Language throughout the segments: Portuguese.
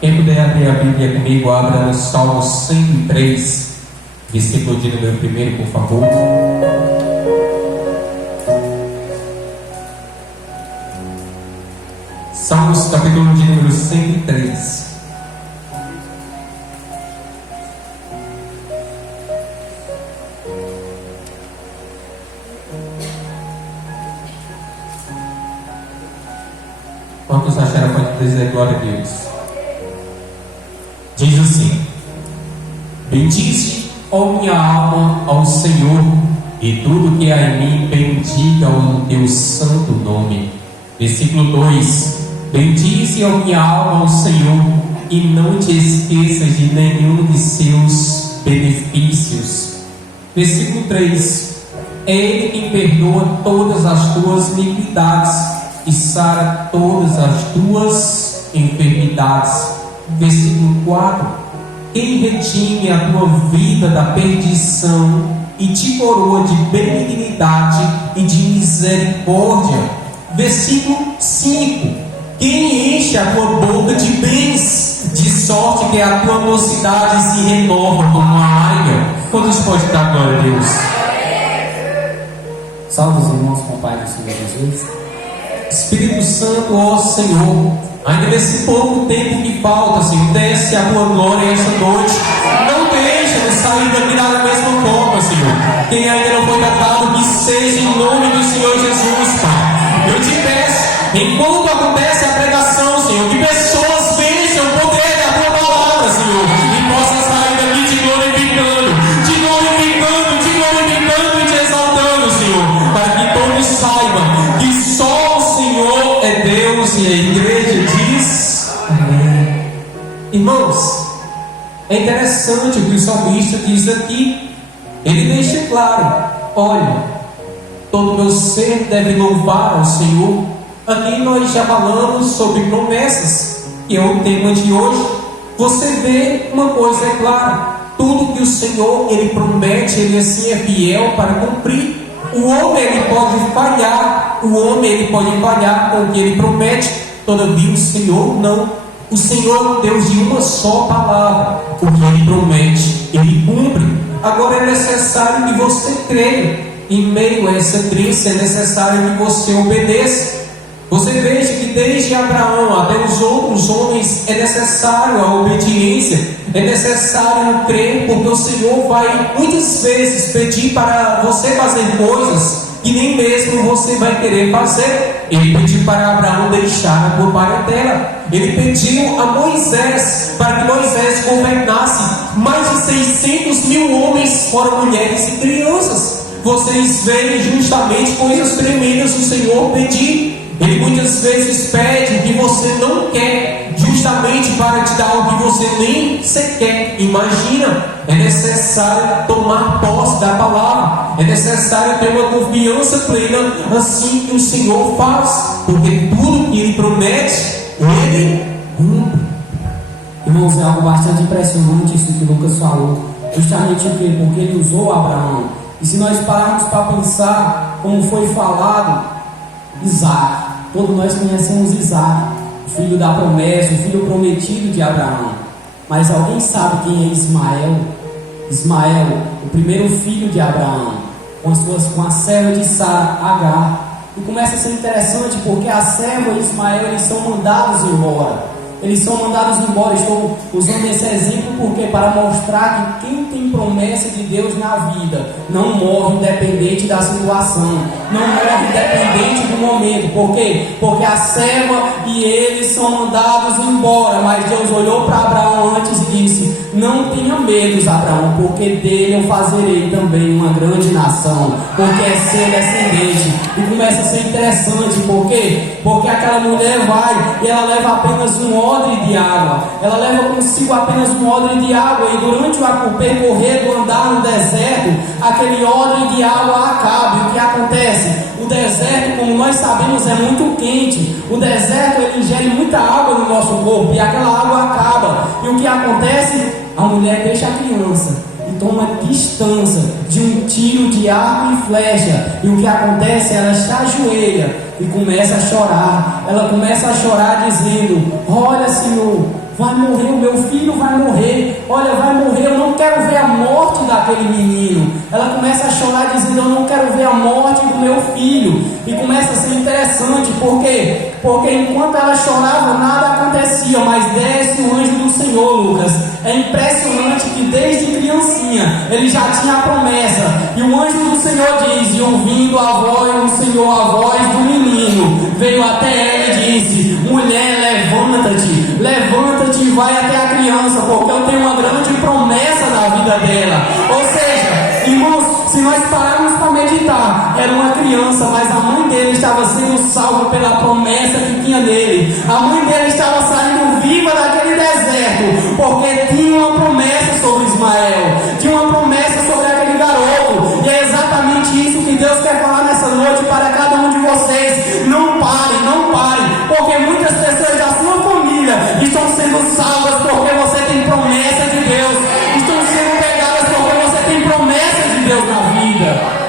Quem puder abrir a Bíblia comigo, abra no Salmo 103, versículo de número 1, por favor. Salmos, capítulo de número 103. Quantos acharam pode dizer glória a Deus? Diz assim: bendize, ó minha alma, ao Senhor, e tudo que há em mim bendiga o teu santo nome. Versículo 2: bendize, ó minha alma, ao Senhor, e não te esqueças de nenhum de seus benefícios. Versículo 3: é Ele quem perdoa todas as tuas iniquidades e sara todas as tuas enfermidades. Versículo 4: quem redime a tua vida da perdição e te coroa de benignidade e de misericórdia. Versículo 5: quem enche a tua boca de bens, de sorte que a tua mocidade se renova como uma águia. Quantos pode dar glória a Deus? Salve os irmãos com o Pai do Senhor Jesus. Espírito Santo, ó Senhor, ainda nesse pouco tempo que falta, Senhor, desce a tua glória esta noite. Não deixa de sair daqui da mesma forma, Senhor. Quem ainda não foi tratado, que seja em nome do Senhor Jesus, Pai. Eu te peço, enquanto acontece a pregação, Senhor, que pessoas vejam o poder da tua palavra, Senhor, e possam sair daqui te glorificando e te exaltando, Senhor, para que todos saibam que só o Senhor é Deus. E a igreja diz amém. Irmãos, é interessante o que o salmista diz aqui. Ele deixa claro: olha, todo meu ser deve louvar ao Senhor. Aqui nós já falamos sobre promessas, que é o tema de hoje. Você vê uma coisa é clara: tudo que o Senhor Ele promete, Ele assim é fiel para cumprir. O homem ele pode falhar, com o que ele promete, todavia o Senhor não. O Senhor é um Deus de uma só palavra. O que Ele promete, Ele cumpre. Agora é necessário que você creia. Em meio a essa crença é necessário que você obedeça. Você veja que desde Abraão até os outros homens é necessário a obediência, é necessário crer, porque o Senhor vai muitas vezes pedir para você fazer coisas que nem mesmo você vai querer fazer. Ele pediu para Abraão deixar a tua parentela. Ele pediu a Moisés para que Moisés governasse mais de 600 mil homens, fora mulheres e crianças. Vocês veem justamente coisas tremendas o Senhor pedir. Ele muitas vezes pede o que você não quer, justamente para te dar o que você nem sequer imagina. É necessário tomar posse da palavra, é necessário ter uma confiança plena, assim que o Senhor faz, porque tudo que Ele promete, Ele cumpre. Irmãos, é algo bastante impressionante isso que Lucas falou. Justamente porque Ele usou Abraão. E se nós pararmos para pensar como foi falado, Isaac, todos nós conhecemos Isaac, o filho da promessa, o filho prometido de Abraão. Mas alguém sabe quem é Ismael? Ismael, o primeiro filho de Abraão, com a serva de Sara, Agar. E começa a ser interessante porque a serva e Ismael, eles são mandados embora. Estou usando esse exemplo porque para mostrar que quem tem promessa de Deus na vida não morre independente da situação, não morre independente do momento. Por quê? Porque a serva e eles são mandados embora, mas Deus olhou para Abraão antes e disse: não tenha medo, Abraão, porque dele eu fazerei também uma grande nação, porque é seu descendente. E começa a ser interessante, por quê? Porque aquela mulher vai e ela leva apenas um odre de água, ela leva consigo apenas um odre de água, e durante o percorrer do andar no deserto, aquele odre de água acaba. E o que acontece? O deserto, como nós sabemos, é muito quente. O deserto ele ingere muita água no nosso corpo, e aquela água acaba. E o que acontece? A mulher deixa a criança e toma distância de um tiro de arco e flecha. E o que acontece? Ela se ajoelha e começa a chorar. Ela começa a chorar dizendo: olha, Senhor, vai morrer, o meu filho vai morrer, olha, vai morrer, eu não quero ver a morte daquele menino. Ela começa a chorar dizendo, eu não quero ver a morte do meu filho. E começa a ser interessante, por quê? Porque enquanto ela chorava, nada acontecia, mas desce o anjo do Senhor, Lucas. É impressionante que desde criancinha ele já tinha a promessa. E o anjo do Senhor diz, e ouvindo a voz do Senhor, a voz do menino, veio até ela e disse, mulher, levanta-te, levanta-te e vai até a criança, porque eu tenho uma grande promessa da vida dela. Ou seja, irmãos, se nós pararmos para meditar, era uma criança, mas a mãe dele estava sendo salva pela promessa que tinha nele. A mãe dele estava saindo viva daquele deserto, porque tinha uma promessa sobre Ismael, tinha uma promessa sobre aquele garoto. E é exatamente isso que Deus quer falar nessa noite para cada um de vocês. Não parem, não parem, porque muitas pessoas da sua família estão sendo salvas porque você tem promessa de Deus, estão sendo pegadas porque você tem promessa de Deus na vida.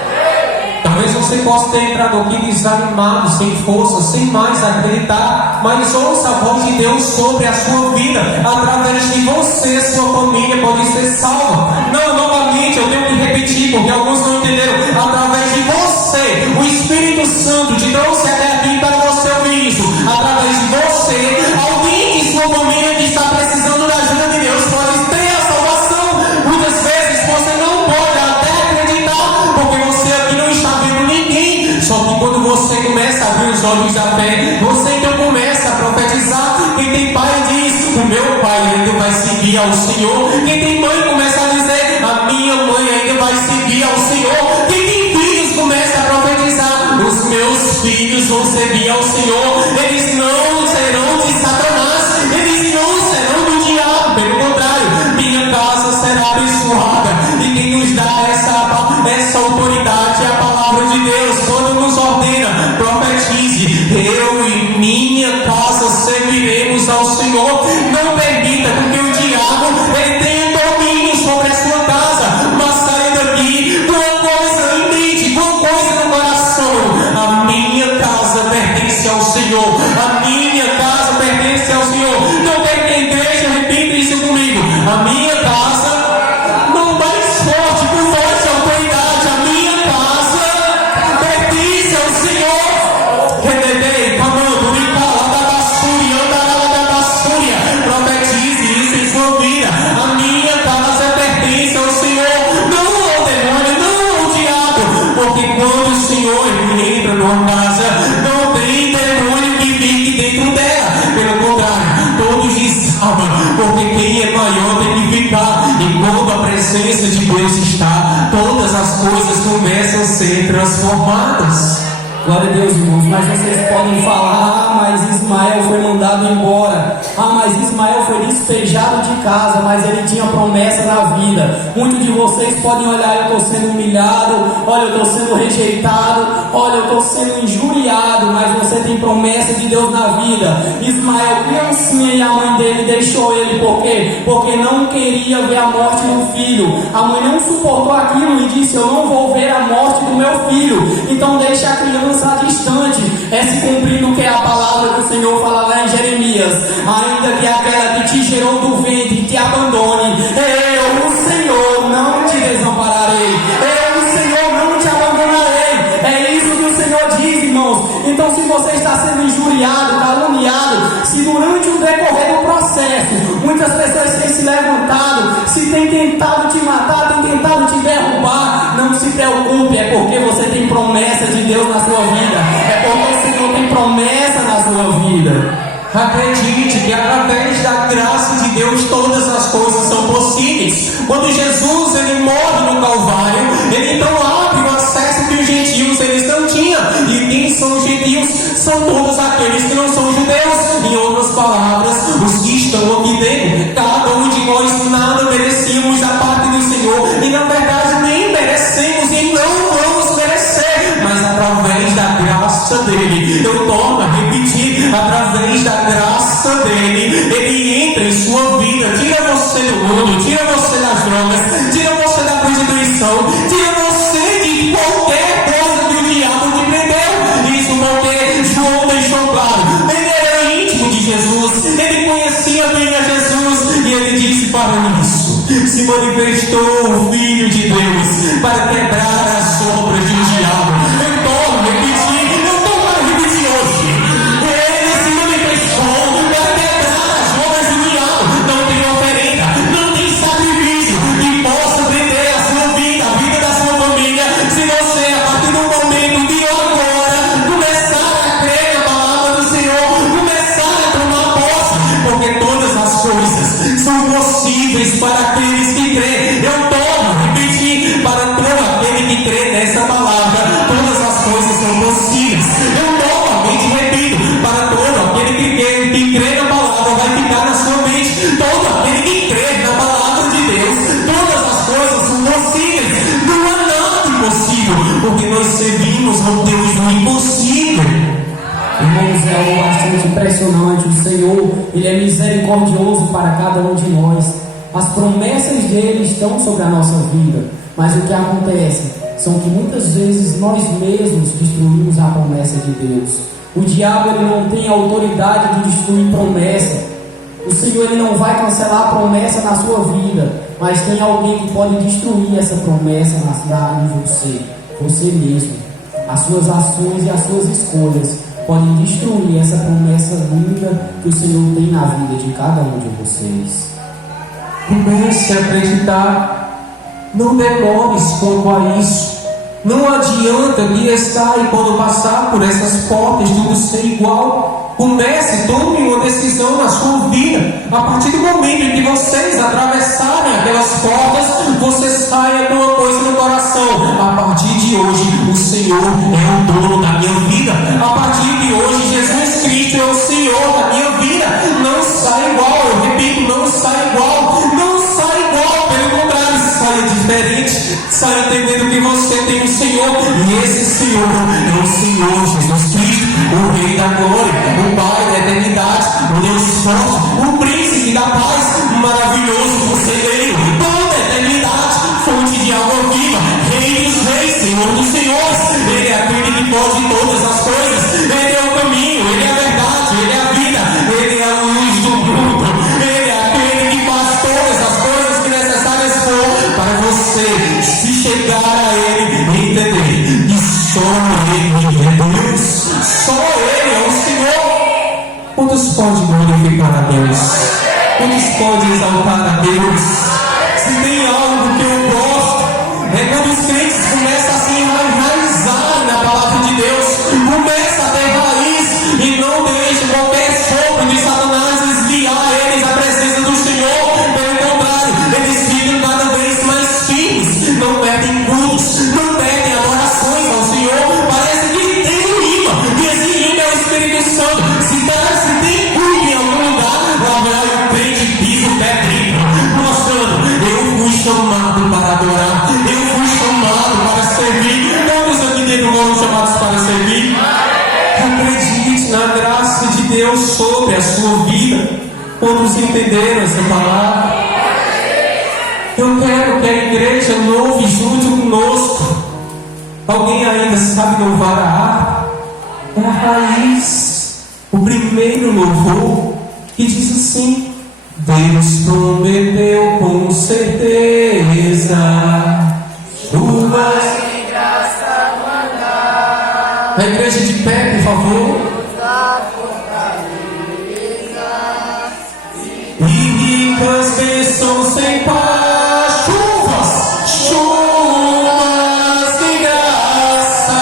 Talvez você possa ter entrado aqui desanimado, sem força, sem mais acreditar, mas ouça a voz de Deus sobre a sua vida. Através de você, sua família pode ser salva. Não, novamente, eu tenho que repetir, porque alguns não entenderam. Através de você, o Espírito Santo te trouxe até aqui para você ouvir isso. Através de você, alguém de sua família que está precisando da ajuda de Deus pode ter a salvação. Muitas vezes você não pode até acreditar, porque você aqui não está vendo ninguém. Só que quando você começa a abrir os olhos da fé, você então começa a profetizar. Quem tem pai diz, o meu pai ainda vai seguir ao Senhor. Quem tem mãe começa a dizer, a minha mãe ainda vai seguir ao Senhor. Quem tem filhos começa a profetizar, os meus filhos vão seguir ao Senhor. Eles não serão de Satanás, eles não serão do diabo. Pelo contrário, minha casa será abençoada. E quem nos dá essa autoridade é a palavra de Deus. Quando nos ordena, profetize, eu e minha casa serviremos ao Senhor. Não permita que o diabo ele tenha domínio sobre a sua casa. Mas saia daqui com uma coisa em mente, com uma coisa no coração. A minha casa pertence ao Senhor. A minha casa pertence ao Senhor. Não tem que igreja, repita isso comigo. A minha casa, não mais forte, com voz de autoridade. A minha casa pertence ao Senhor. Rededei, comando, me cala da basúria, andará da basúria. Profetize isso em sua vida. A minha casa pertence ao Senhor, não ao demônio, não ao diabo. Porque quando o Senhor entra numa casa, não tem demônio que fique dentro dela. Pelo contrário, todos desabam, porque quem é maior tem que ficar. E quando a presença de Deus está, todas as coisas começam a ser transformadas. Glória a Deus, irmãos, mas vocês podem falar, mas Ismael foi mandado embora, mas Ismael foi despejado de casa, mas ele tinha promessa na vida. Muitos de vocês podem olhar, eu estou sendo humilhado, olha, eu estou sendo rejeitado, olha, eu estou sendo injuriado, mas você tem promessa de Deus na vida. Ismael, criancinha, e a mãe dele deixou ele, por quê? Porque não queria ver a morte do filho. A mãe não suportou aquilo e disse, eu não vou ver a morte do meu filho, então deixa a criança distante. É se cumprindo o que é a palavra que o Senhor fala lá em Jeremias, ainda que aquela que te gerou do ventre te abandone, eu, o Senhor, não te desampararei, eu, o Senhor, não te abandonarei. É isso que o Senhor diz, irmãos. Então, se você está sendo injuriado, caluniado, se durante o decorrer do processo muitas pessoas têm se levantado, se têm tentado te matar, têm tentado te derrubar, não se preocupe, é porque você tem promessa de Deus na sua vida, é porque o Senhor tem promessa na sua vida. Acredite que através da graça de Deus todas as coisas são possíveis. Quando Jesus ele morre no Calvário, ele então abre o acesso que os gentios eles não tinham. E quem são os gentios? São todos aqueles que não são judeus. Em outras palavras, os que estão aqui dentro. Cada um de nós nada merecíamos da parte do Senhor. E na verdade nem merecemos e não vamos merecer. Mas através da graça dele, eu torno a repetir, através da graça dele, ele entra em sua vida, tira você do mundo, tira você das drogas, tira você da prostituição, tira você de qualquer coisa que o diabo te prendeu. Isso porque João deixou claro, ele era íntimo de Jesus, ele conhecia conhecia bem a Jesus, e ele disse: para isso se manifestou o Filho de Deus, para quebrar as sombras de diabo. Eu torno a repetir, eu torno a repetir hoje. Ele se manifestou para quebrar as sombras do diabo. Não tem oferenda, não tem sacrifício que possa prender a sua vida, a vida da sua família, se você, a partir do momento de agora, começar a crer na palavra do Senhor, começar a tomar posse, porque todas as coisas são possíveis para aqueles que creem. Eu torno a repetir, para todo aquele que crê nessa palavra, todas as coisas são possíveis. Eu novamente repito, para todo aquele que crê na palavra, vai ficar na sua mente, todo aquele que crê na palavra de Deus, todas as coisas são possíveis. Não há nada impossível, porque nós servimos ao Deus do impossível. Irmãos, é algo bastante impressionante. O Senhor, Ele é misericordioso para cada um de nós. As promessas dele estão sobre a nossa vida, mas o que acontece são que muitas vezes nós mesmos destruímos a promessa de Deus. O diabo, ele não tem autoridade de destruir promessa. O Senhor, ele não vai cancelar a promessa na sua vida, mas tem alguém que pode destruir essa promessa em você mesmo. As suas ações e as suas escolhas podem destruir essa promessa linda que o Senhor tem na vida de cada um de vocês. Comece a acreditar. Não demores quanto a isso. Não adianta que estar e quando passar por essas portas tudo ser igual. Comece, tome uma decisão na sua vida. A partir do momento em que vocês atravessarem aquelas portas, você saia com uma coisa no coração: a partir de hoje o Senhor é o dono da minha vida. A partir de hoje Jesus Cristo é o Senhor da minha vida. Não sai igual, eu repito, não sai igual. Não sai igual, pelo contrário, saia diferente. Saia entendendo que você tem um Senhor, e esse Senhor é o Senhor Jesus Cristo, o Rei da Glória, o Pai da eternidade, o Deus forte, o Príncipe da paz, maravilhoso conselheiro, toda a eternidade, fonte de água viva, Rei dos reis, Senhor dos senhores. Ele é aquele que pode todas as coisas. Ele é o caminho, Ele é a verdade, Ele é a vida, Ele é a luz do mundo. Ele é aquele que faz todas as coisas que necessárias for para você se chegar a Ele e entender que só Ele é Deus, só Ele é o Senhor. Quantos podem glorificar a Deus? Quantos podem exaltar a Deus? Se tem algo que eu gosto, é quando os crentes começam a se enraizar na palavra de Deus, começa a ter raiz e não deixa qualquer sopro de Satanás desviar eles da presença do Senhor. Pelo contrário, eles ficam cada vez mais firmes, não perdem cultos, não perdem adorações ao Senhor. Parece que tem um imã, e esse imã é o Espírito Santo. Se tem culto em algum lugar, lá vai o crente pisa o pé triplo, mostrando: eu fui chamado para adorar, eu fui chamado para servir. Todos aqui dentro foram chamados para servir. Acredite na graça de Deus sobre a sua vida. Quantos entenderam essa palavra? Eu quero que a igreja louve junto conosco. Alguém ainda sabe louvar a harpa? É a raiz, o primeiro louvor, que diz assim: Deus prometeu com certeza chuvas de graça mandar. A igreja de pé, por favor. E ricas bênçãos sem par, chuvas de graça,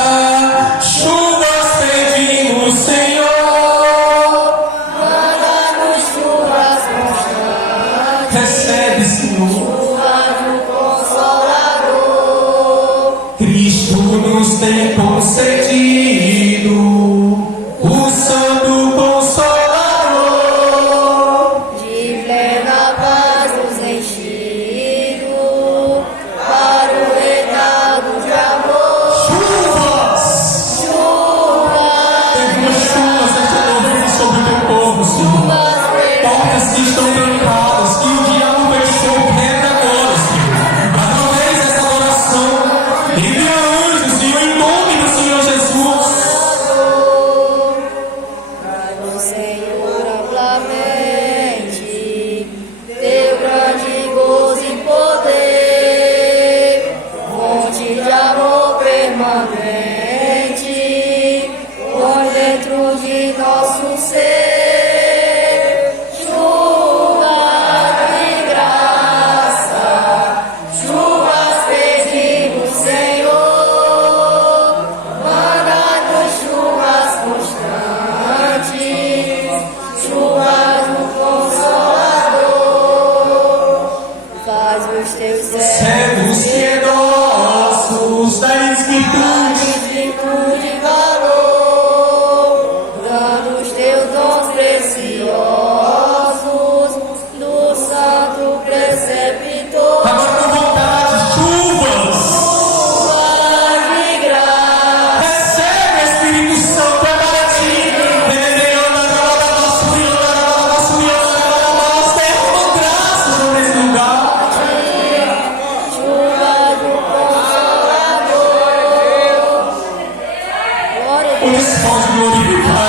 chuvas pedimos, Senhor. Manda-nos chuvas constantes, Recebe, Senhor. chuvas do Consolador. Cristo nos tem concedido o Santo Consolador. De plena paz nos enchido, para o reinado de amor. Chuvas! Chuvas, Derrama chuvas esta noite sobre o teu povo, Senhor. Portas que estão trancadas, que o diabo fechou, quebra agora, Senhor. Através dessa oração, envia anjos, Senhor, em nome do Senhor Jesus. Traga o Senhor amplamente. Deus pode glorificar.